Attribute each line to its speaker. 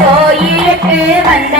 Speaker 1: கோயிலுக்கு வந்த